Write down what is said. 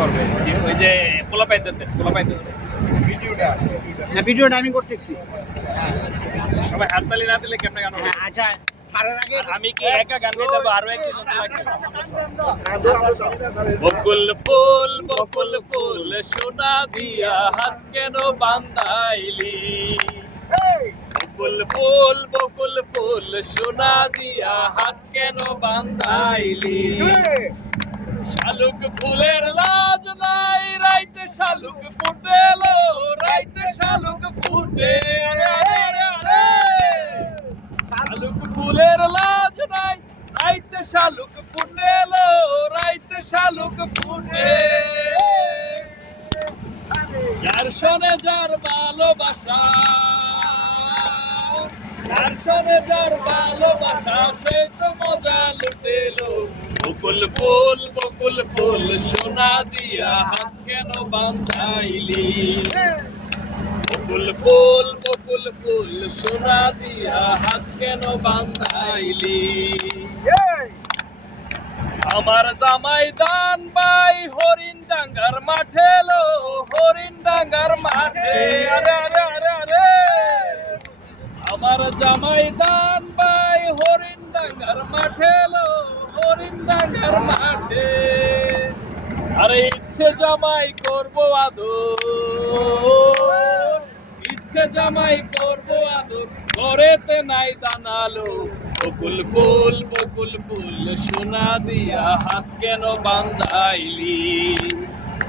করবে ওই যে পোলাপাইন ভিডিওটা আমি করতেছি। সবাই হাততালি না দিলে কেমনে গান হবে? আচ্ছা ছাড়ার আগে আমি কি একা গান গাইতে পারবো? আরো একজন লাগবে। বকুল ফুল সোনা দিয়া হাত কেন বান্ধাইলি? বকুল ফুল সোনা দিয়া হাত কেন বান্ধাইলি? শালুক ফুলের লাজ নাই, রাইতে শালুক ফুটেলো, রাইতে শালুক ফুটে। শালুক ফুলের লাজ নাই, রাইতে শালুক ফুটেলো, রাইতে শালুক ফুটে। যার শোনে যার ভালোবাসা, যার শোনে যার ভালোবাসা, সে তো মজা লুটেলো। বকুল ফুল সোনা দিয়া হাত কেন বান্ধাইলি? বকুল ফুল সোনা দিয়া হাত কেন বান্ধাইলি? আমার জামাই দান বাই হরিণ ডাঙ্গার মাঠে লো, হরিণ ডাঙ্গার মাঠে। আরে আরে আরে আরে আমার জামাই দান বাই হরিণ ডাঙ্গার মাঠে লো, হরিণ ডাঙ্গার মাঠে। আরে ইচ্ছে জামাই করবো আদর, ইচ্ছে জামাই করবো আদর, ঘরেতে নাই দানালো। বকুল ফুল সোনা দিয়া হাত কেন বান্ধাইলি?